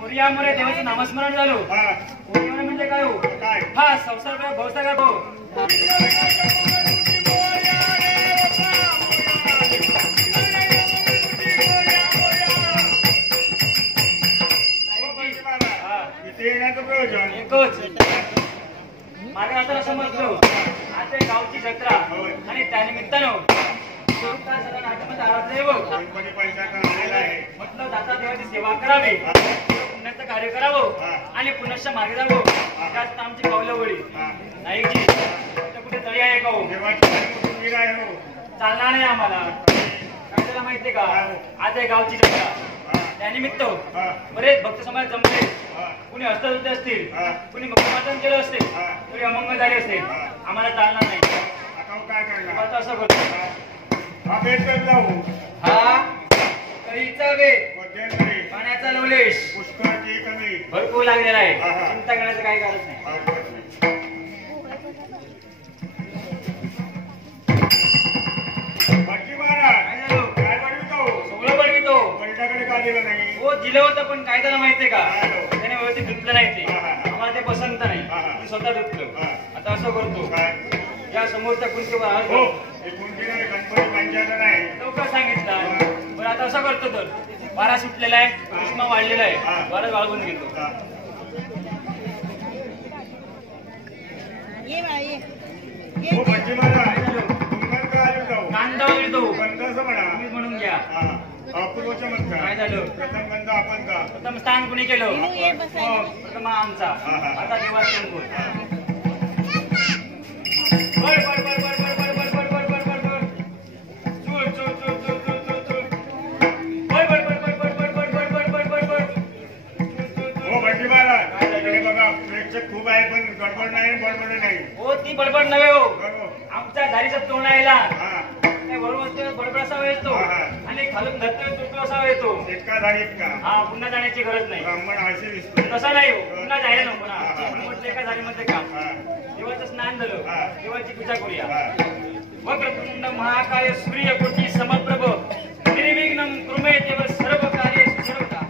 मोर्यामुळे देवाचं नामस्मरण झालो. म्हणजे काय हो? हा संसार भाऊसागर भाऊ माझ्या आता समजलो आता गावची जत्रा आणि त्यानिमित्तानं म्हटलं दाता देवाची सेवा करावी, पुण्याचं कार्य करावं आणि पुनश्च मागे जावं. त्यात आमची पावलावळी नाईकजी कुठे तळी आहे का हो? चालणार नाही आम्हाला. काय त्याला माहितीये का आज आहे गावची जत्रा, त्यानिमित्त बरेच भक्त समाज जमले. कुणी हस्तधुते असतील, कुणी मुखमार्जन केलं असेल, कुणी अमंगल झाले असेल. आम्हाला चालणार नाही. आता असं करतो हा बेट कर जाऊ. हा कळीचा बेट, पाण्याचा लवलेश पुष्कळची कमी भरपूर लागलेला आहे. चिंता करण्याचं काही कारण नाही. सगळं बडवितो. पलटाकडे का दिलं नाही? हो दिलं होतं पण काय त्याला माहितीये का त्याने व्यवस्थित धुतलं नाही. ते आम्हाला ते पसंत नाही. मी स्वतः धुतलं. आता असं करतो या समोरच्या कुंतीवर लवकर सांगितलं. पण आता असं करतो तर वारा सुटलेला आहे, उष्मा वाढलेला आहे, वारा वाळवून घेतो. कांदा येतो तुम्ही म्हणून घ्या. काय झालं? प्रथम स्थान कुणी केलं? प्रथम आमचा. आता देवाचं बोल. खूप आहे पण गडबड नाही, बडबड नाही. हो ती बडबड नव्हे हो. आमच्या दारीचा तोंड यायला बडबड असावा येतो आणि खालून धरतोय तुटतो असावा येतो. एका धाडीत का? हा पुन्हा जाण्याची गरज नाही. ब्राह्मण असे दिसतो तसा नाही हो. पुन्हा जायला नको ना. म्हटलं एका धाडीमध्ये का देवाचं स्नान झालं, देवाची पूजा करूया. वक्रतुंड महाकाय सूर्यकोटी समप्रभ निर्विघ्नं कुर्मे देव सर्व कार्ये सुसर्वता.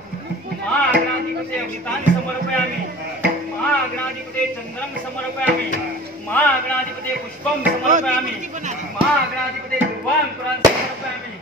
महागणाधिपते अमितान् समर्पयामि, महागणाधिपते चंद्रं समर्पयामि, महागणाधिपते पुष्पं समर्पयामि, महागणाधिपते दुर्वांकुरान् समर्पयामि.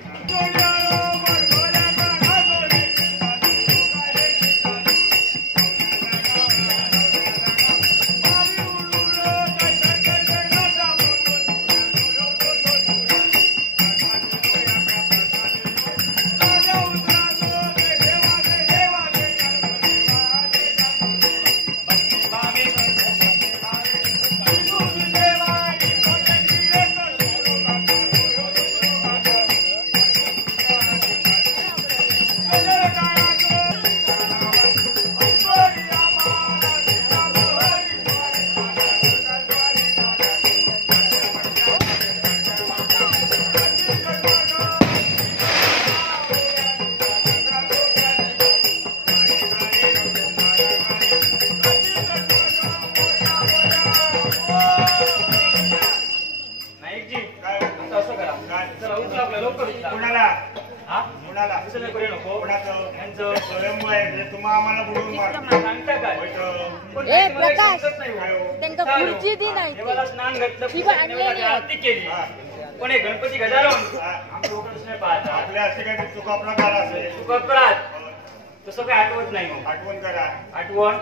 पण हे गणपती गजानन हा. आमचं लोक नाही पाहतात आपल्या असते काय चूक आपला काळ असेल तू कपरात तसं काही आठवत नाही मग आठवण करा आठवण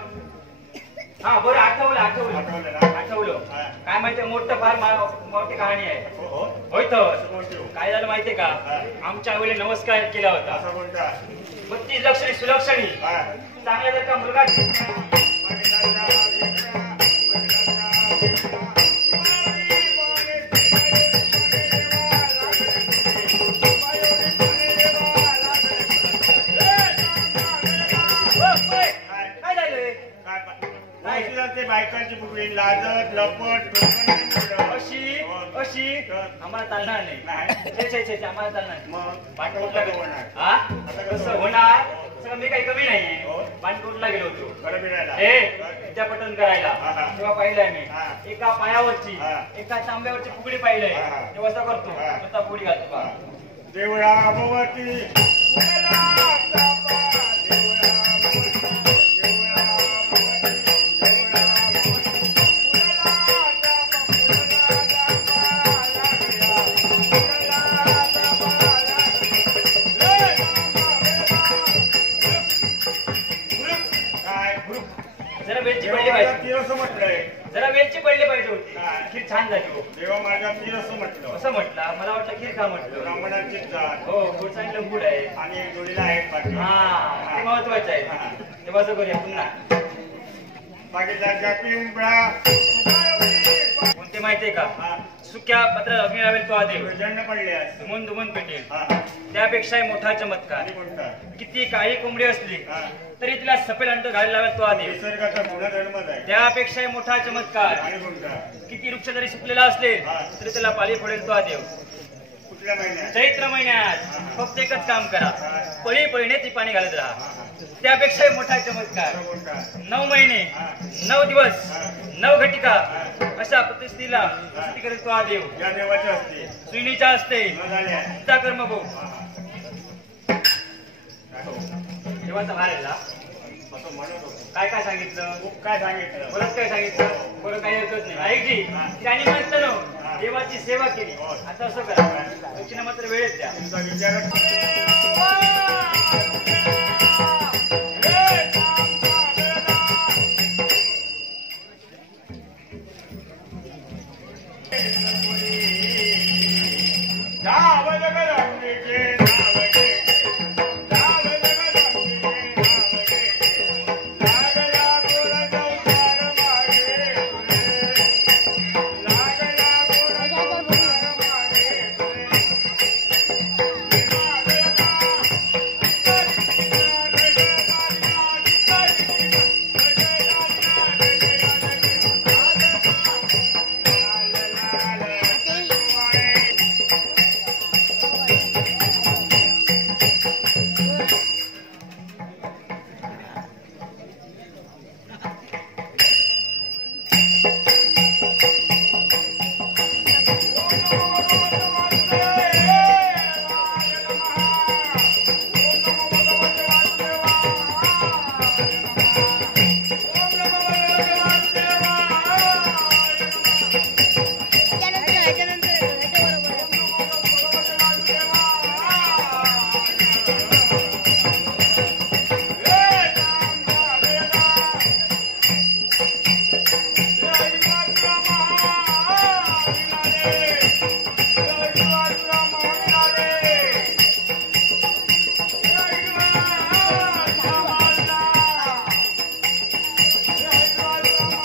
हा बरं आठवलं आठवलं आठवलं ना आठवलं हा. काय माहितीये मोठं फार मोठी कहाणी आहे हो हो होय तर असं कोणती हो? काय झालं माहितीये का हा. आमच्या वेळी नमस्कार केला होता असा कोणता 32 लक्षणी सुलक्षणी हा. चांगला जर का मुलगा काय झालं ते बायकांची बुकली लाजत लपट टोकन अशी अशी आम्हाला चालणार नाही नाही छे, छे, छे, छे, आम्हाला चालणार नाही. मग पाणकोटला कसं गेलो होणार? हा आता कसं कसं होणार सगळं मी काही कमी नाही हो. पाणकोटला गेलो होतो बरं फिरायला हे विद्यापठण करायला हा, हा. तेव्हा पाहिलंय मी हा. एका पायावरची हा. एका तांब्यावरची फुगडी पाहिलंय हा, हा. तेव्हा असं करतो हा. नुसता फुगडी घालतो बा. देवळा भोवती काय जरा वेळची पडली पाहिजे असं म्हटलंय जरा वेळची पडली पाहिजे होती हा. खीर छान झाली हो देवा माझ्या मी असं म्हटलं असं म्हटलं मला वाटलं खीर खा म्हटलं ब्राह्मणांची जात हो गुड सांगितलं गुड आहे आणि जोडीला आहेत बाकी हा ते महत्वाचं हा. आहे तेव्हा असं करूया पुन्हा बाकीच्या पिंपळा कोणते माहितीये का हा. सुक्या पत्र अग्नी लावेल तो आदेव प्रचंड पडले असते धुमून धुमून पेटेल हा हा त्यापेक्षाही मोठा चमत्कार आणि कोणता किती काळी कोंबडी असली हा तरी तिला सफेद अंड घालायला लावेल तो आदेव निसर्गाचा गुणधर्मच आहे त्यापेक्षाही मोठा चमत्कार आणि कोणता किती वृक्ष जरी सुकलेला असेल हा. तरी त्याला पाली पडेल तो आदेव कुठल्या महिन्यात चैत्र महिन्यात फक्त एकच काम करा हा. पळी पळीने ती पाणी घालत हा, राहा हा. त्यापेक्षाही मोठा चमत्कार आणि कोणता 9 महिने हा. 9 दिवस हा. 9 घटिका हा. अशा प्रतिष्ठीला स्तुती करेल तो आदेव या देवाचे असते सुईनीच्या असते न झाल्या तिचा कर्म भोग हा, हा. काय हो? देवाचा भारेला असं म्हणत होतो काय काय सांगितलं खूप काय सांगितलं परत काय सांगितलं बरं काही हरकत नाही ऐक जी हा. त्याने म्हटलं हा. देवाची सेवा केली हो. आता असं करा तुमची मात्र वेळेत द्या तुमचा विचार